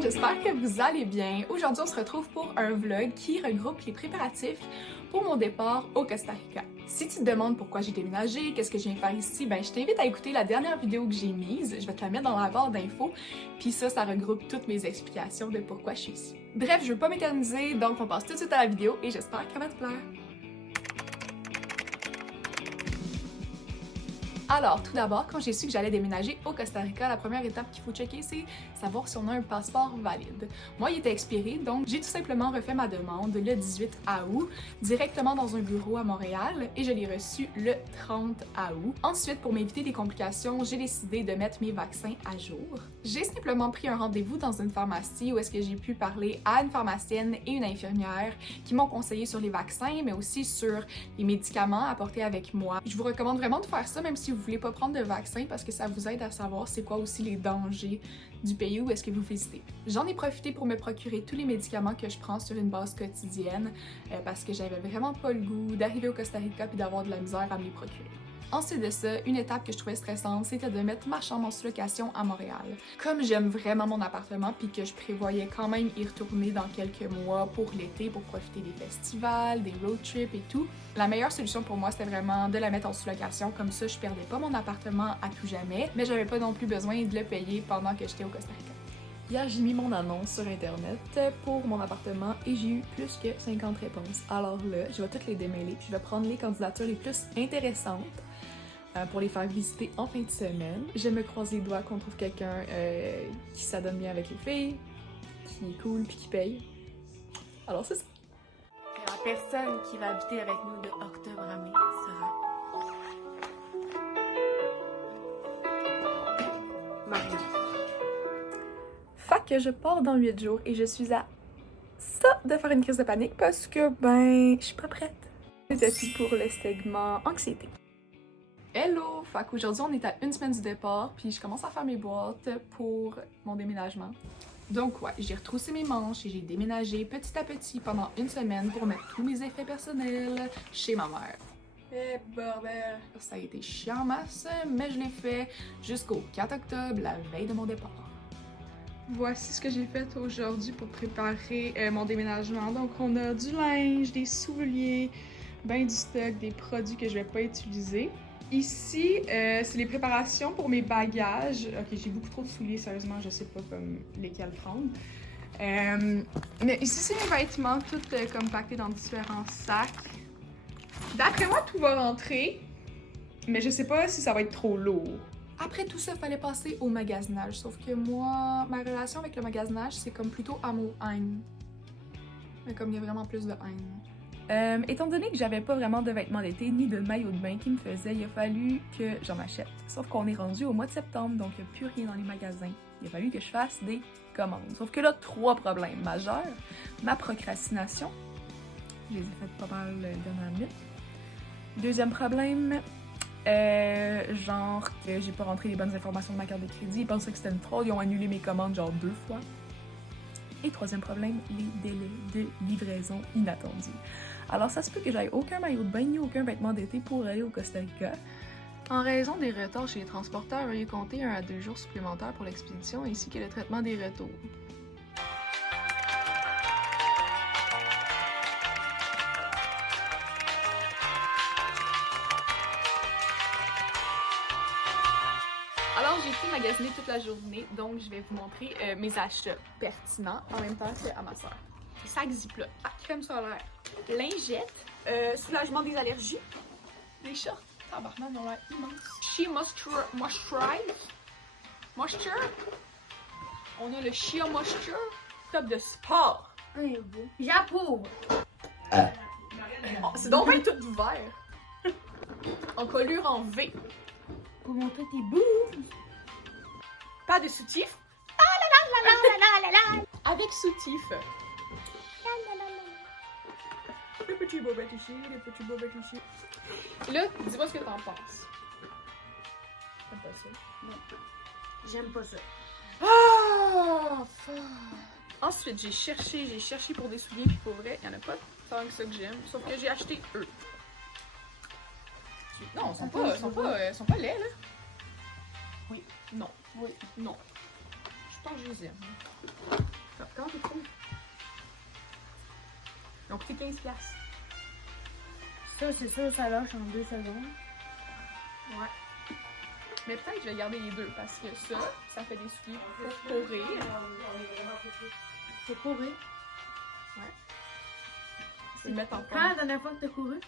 monde, j'espère que vous allez bien. Aujourd'hui, on se retrouve pour un vlog qui regroupe les préparatifs pour mon départ au Costa Rica. Si tu te demandes pourquoi j'ai déménagé, qu'est-ce que je viens faire ici, ben je t'invite à écouter la dernière vidéo que j'ai mise. Je vais te la mettre dans la barre d'infos. Puis ça regroupe toutes mes explications de pourquoi je suis ici. Bref, je veux pas m'éterniser, donc on passe tout de suite à la vidéo et j'espère qu'elle va te plaire. Alors, tout d'abord, quand j'ai su que j'allais déménager au Costa Rica, la première étape qu'il faut checker, c'est savoir si on a un passeport valide. Moi, il était expiré, donc j'ai tout simplement refait ma demande le 18 août, directement dans un bureau à Montréal, et je l'ai reçu le 30 août. Ensuite, pour m'éviter des complications, j'ai décidé de mettre mes vaccins à jour. J'ai simplement pris un rendez-vous dans une pharmacie où est-ce que j'ai pu parler à une pharmacienne et une infirmière qui m'ont conseillé sur les vaccins, mais aussi sur les médicaments à porter avec moi. Je vous recommande vraiment de faire ça, même si vous voulez pas prendre de vaccin, parce que ça vous aide à savoir c'est quoi aussi les dangers du pays où est-ce que vous visitez. J'en ai profité pour me procurer tous les médicaments que je prends sur une base quotidienne parce que j'avais vraiment pas le goût d'arriver au Costa Rica puis d'avoir de la misère à me les procurer. Ensuite de ça, une étape que je trouvais stressante, c'était de mettre ma chambre en sous-location à Montréal. Comme j'aime vraiment mon appartement puis que je prévoyais quand même y retourner dans quelques mois pour l'été pour profiter des festivals, des road trips et tout, la meilleure solution pour moi c'était vraiment de la mettre en sous-location, comme ça je perdais pas mon appartement à tout jamais, mais j'avais pas non plus besoin de le payer pendant que j'étais au Costa Rica. Hier, j'ai mis mon annonce sur internet pour mon appartement et j'ai eu plus que 50 réponses. Alors là, je vais toutes les démêler puis je vais prendre les candidatures les plus intéressantes pour les faire visiter en fin de semaine. Je me croise les doigts qu'on trouve quelqu'un qui s'adonne bien avec les filles, qui est cool puis qui paye. Alors c'est ça. La personne qui va habiter avec nous de octobre à mai sera Marie. Fait que je pars dans 8 jours et je suis à ça de faire une crise de panique parce que je suis pas prête. C'était tout pour le segment anxiété. Hello! Fait qu'aujourd'hui, on est à une semaine du départ, puis je commence à faire mes boîtes pour mon déménagement. Donc ouais, j'ai retroussé mes manches et j'ai déménagé petit à petit pendant une semaine pour mettre tous mes effets personnels chez ma mère. Eh bordel! Ça a été chiant en masse, mais je l'ai fait jusqu'au 4 octobre, la veille de mon départ. Voici ce que j'ai fait aujourd'hui pour préparer mon déménagement. Donc on a du linge, des souliers, ben du stock, des produits que je vais pas utiliser. Ici, c'est les préparations pour mes bagages. Ok, j'ai beaucoup trop de souliers, sérieusement, je sais pas comme lesquels prendre. Mais ici, c'est mes vêtements, tout compactés dans différents sacs. D'après moi, tout va rentrer, mais je sais pas si ça va être trop lourd. Après tout ça, il fallait passer au magasinage, sauf que moi, ma relation avec le magasinage, c'est comme plutôt amour-haine. Mais comme il y a vraiment plus de haine. Étant donné que j'avais pas vraiment de vêtements d'été ni de maillot de bain qui me faisait, il a fallu que j'en achète. Sauf qu'on est rendu au mois de septembre, donc il n'y a plus rien dans les magasins. Il a fallu que je fasse des commandes. Sauf que là, 3 problèmes majeurs. Ma procrastination. Je les ai faites pas mal dernière minute. Deuxième problème, genre que j'ai pas rentré les bonnes informations de ma carte de crédit. Ils pensaient que c'était une fraude, ils ont annulé mes commandes genre 2 fois. Et troisième problème, les délais de livraison inattendus. Alors ça se peut que j'aille aucun maillot de bain ni aucun vêtement d'été pour aller au Costa Rica. En raison des retards chez les transporteurs, veuillez compter 1 à 2 jours supplémentaires pour l'expédition ainsi que le traitement des retours. Alors j'ai pu magasiner toute la journée, donc je vais vous montrer mes achats pertinents en même temps qu'à ma soeur. Sac Ziploc, crème solaire, lingette, soulagement des allergies, des shorts, tabarnak, ils ont l'air immenses. Shea Moisture, on a le Shea Moisture, top de sport. J'approuve! Oh, c'est donc bien tout vert. En colure en V. Pour montrer tes boobs! Pas de soutif. Avec soutif. Les petits bobettes ici, les petits bobettes ici. Et là, dis-moi ce que t'en penses. T'aimes pas ça? Non. J'aime pas ça. Ah! Fuck. Ensuite, j'ai cherché pour des souliers, puis pour vrai, il y en a pas tant que ça que j'aime, sauf que j'ai acheté eux. Non, ils sont pas laids, là. Oui. Non. Oui. Non. pense que je les aime. Comment tu trouves? Ils ont coûté 15$. Ça, c'est sûr, ça lâche en 2 secondes. Ouais. Mais peut-être que je vais garder les deux parce que ça fait des souliers pour courir. Pour courir. Ouais. Je vais le mettre en Quand forme. la dernière fois que t'as couru?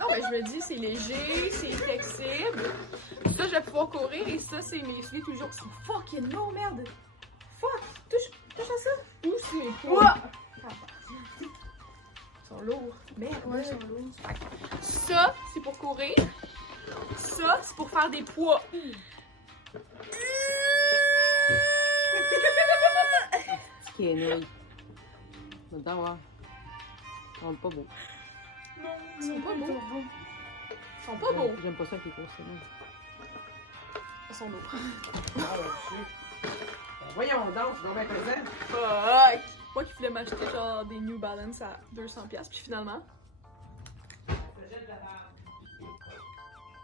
Non, mais je me dis, c'est léger, c'est flexible. Ça, je vais pouvoir courir et ça, c'est mes souliers toujours qui sont fucking lourds, merde. Fuck! Touche à ça! Où c'est mes poids? Ils sont lourds. Merde, Ouais, ils sont c'est lourds. Ça, c'est pour courir. Ça, c'est pour faire des poids. Qui est nouille. Maintenant, voir. Ils sont pas beaux. Non, ils sont pas beaux. Ils sont pas beaux. J'aime pas ça qui est court, c'est bon. Ils sont lourds. Voyons donc, je dois bien présent. Fuck! Moi qui voulais m'acheter genre des New Balance à 200$, puis finalement.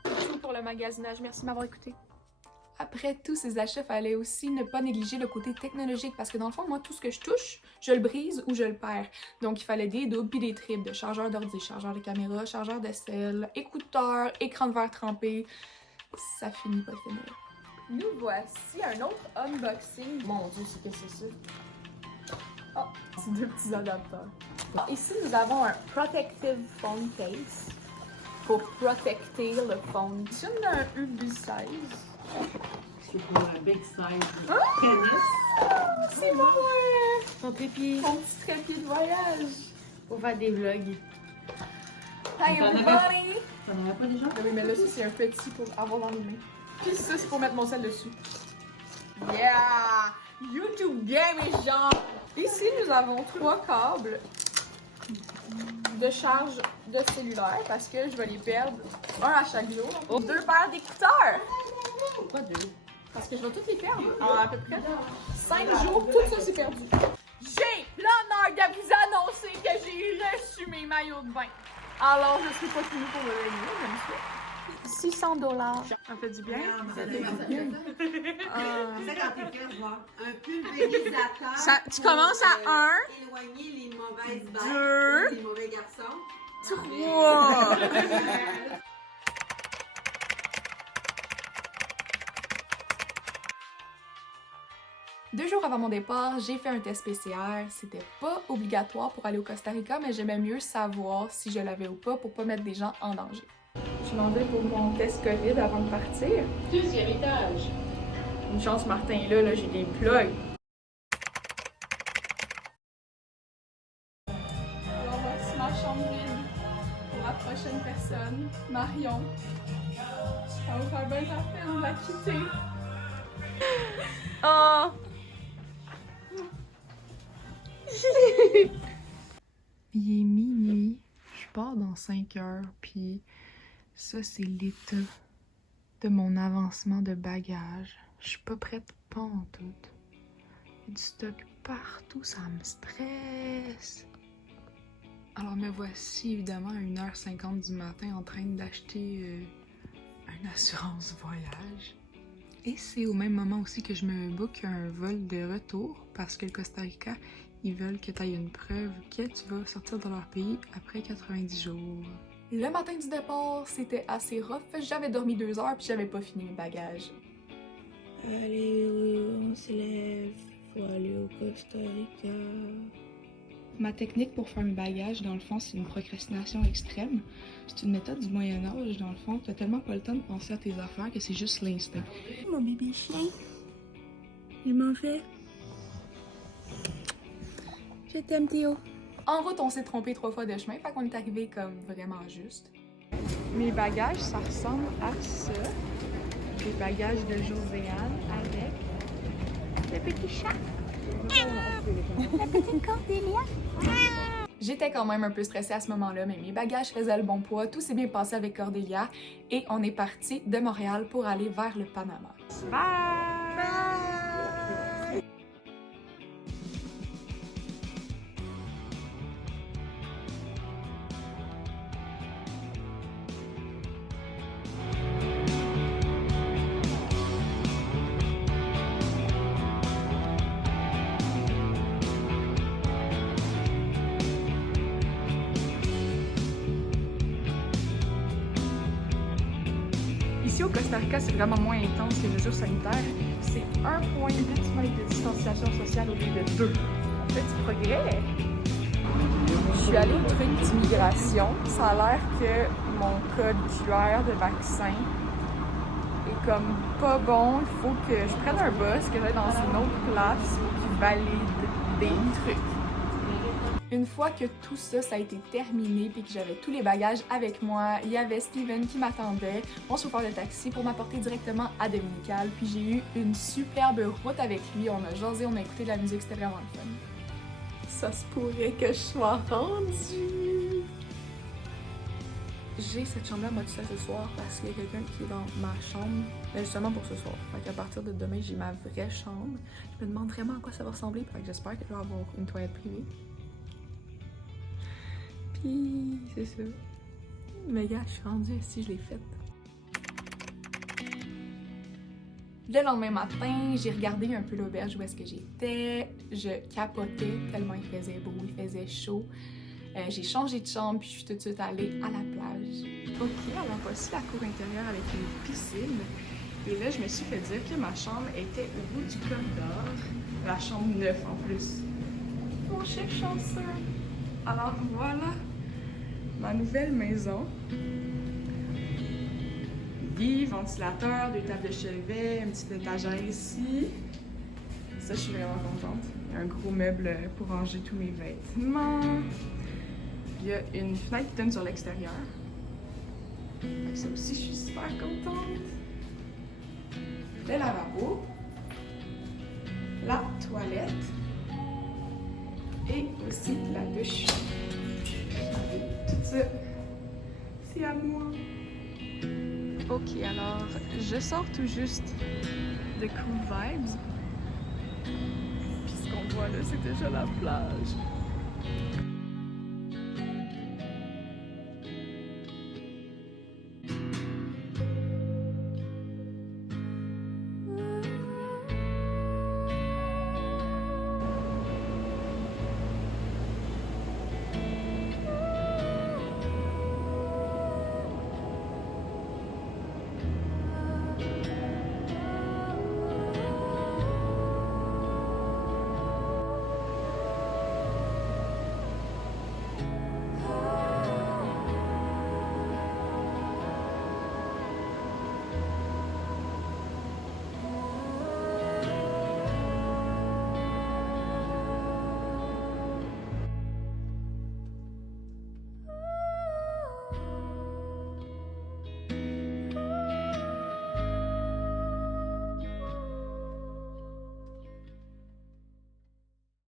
Tout pour le magasinage. Merci de m'avoir écouté. Après tous ces achats, fallait aussi ne pas négliger le côté technologique parce que dans le fond, moi, tout ce que je touche, je le brise ou je le perds. Donc, il fallait des doubles puis des triples de chargeur d'ordi, chargeur de caméra, chargeur de sel, écouteurs, écran de verre trempé. Ça finit pas de finir. Nous voici un autre unboxing. Mon Dieu, c'est que c'est ça? Oh, c'est deux petits adapteurs. Ici, nous avons un Protective Phone Case pour protecter le phone. C'est un UB16. C'est pour un big size. Ah! Tennis. C'est bon! Ton trépied. Mon petit trépied de voyage. Pour faire des vlogs. Hey T'en avais- everybody! T'en avais pas déjà? Ah oui, mais là, ça, c'est un petit pour avoir dans les mains. Puis ça, c'est pour mettre mon sel dessus. Yeah! YouTube game et genre! Ici, nous avons 3 câbles de charge de cellulaire parce que je vais les perdre un à chaque jour. 2 paires d'écouteurs! Pourquoi deux? Parce que je vais toutes les perdre en à peu près 5 jours. Tout ça, c'est perdu. J'ai l'honneur de vous annoncer que j'ai reçu mes maillots de bain. Alors, je suis pas finie pour le régler, j'aime ça. $600. Ça fait du bien? Ça fait du bien. Euh, C'est quand tu fais voir un pulvérisateur. Ça- tu commences à un. Éloigner les mauvaises bêtes. Deux. Les mauvais garçons. 3. Deux jours avant mon départ, j'ai fait un test PCR. C'était pas obligatoire pour aller au Costa Rica, mais j'aimais mieux savoir si je l'avais ou pas pour pas mettre des gens en danger. Je m'en vais pour mon test COVID avant de partir. 2e étage. Une chance, Martin est là, j'ai des plugs. Alors voici ma chambre vide pour la prochaine personne, Marion. Ça va faire bien la peine de la quitter. Oh! Il est minuit, je pars dans 5 heures, puis ça c'est l'état de mon avancement de bagages. Je suis pas prête, pas en tout. Il y a du stock partout, ça me stresse. Alors me voici évidemment à 1h50 du matin en train d'acheter une assurance voyage. Et c'est au même moment aussi que je me book un vol de retour parce que le Costa Rica, ils veulent que tu aies une preuve que tu vas sortir de leur pays après 90 jours. Le matin du départ, c'était assez rough. J'avais dormi 2 heures puis j'avais pas fini mes bagages. Allez, on se lève, faut aller au Costa Rica. Ma technique pour faire mes bagages, dans le fond, c'est une procrastination extrême. C'est une méthode du Moyen-Âge, dans le fond. T'as tellement pas le temps de penser à tes affaires que c'est juste l'instinct. Mon bébé chien, je m'en vais. Je t'aime, Théo. En route, on s'est trompé 3 fois de chemin, fait qu'on est arrivé comme vraiment juste. Mes bagages, ça ressemble à ça. Les bagages de Joséanne avec le petit chat. La petite Cordélia. J'étais quand même un peu stressée à ce moment-là, mais mes bagages faisaient le bon poids, tout s'est bien passé avec Cordélia et on est parti de Montréal pour aller vers le Panama. Bye! Ici au Costa Rica, c'est vraiment moins intense les mesures sanitaires. C'est 1,8 mètres de distanciation sociale au lieu de 2. On fait du progrès. Je suis allée au truc d'immigration. Ça a l'air que mon code QR de vaccin est comme pas bon. Il faut que je prenne un bus, que j'aille dans une autre place pour qu'il valide des trucs. Une fois que tout ça, ça a été terminé puis que j'avais tous les bagages avec moi, il y avait Steven qui m'attendait, mon chauffeur de taxi, pour m'apporter directement à Dominical. Puis j'ai eu une superbe route avec lui. On a jasé, on a écouté de la musique, c'était vraiment le fun. Ça se pourrait que je sois rendue. J'ai cette chambre-là moitié ce soir parce qu'il y a quelqu'un qui est dans ma chambre, mais justement pour ce soir. Fait qu'à partir de demain, j'ai ma vraie chambre. Je me demande vraiment à quoi ça va ressembler, fait que j'espère que je vais avoir une toilette privée. Puis c'est ça. Mais gars, je suis rendue ici, je l'ai faite. Le lendemain matin, j'ai regardé un peu l'auberge où est-ce que j'étais. Je capotais tellement il faisait beau, il faisait chaud. J'ai changé de chambre puis je suis tout de suite allée à la plage. Ok, alors voici la cour intérieure avec une piscine. Et là, je me suis fait dire que ma chambre était au bout du corridor. La chambre neuve en plus. Mon chef chanceux. Alors voilà ma nouvelle maison. Lit, ventilateur, 2 tables de chevet, une petite étagère ici. Ça, je suis vraiment contente. Il y a un gros meuble pour ranger tous mes vêtements. Il y a une fenêtre qui donne sur l'extérieur. Ça aussi, je suis super contente. Le lavabo. La toilette. Et aussi la douche. Tout ça, c'est à moi. Ok, alors, je sors tout juste de Cool Vibes. Puis ce qu'on voit là, c'est déjà la plage.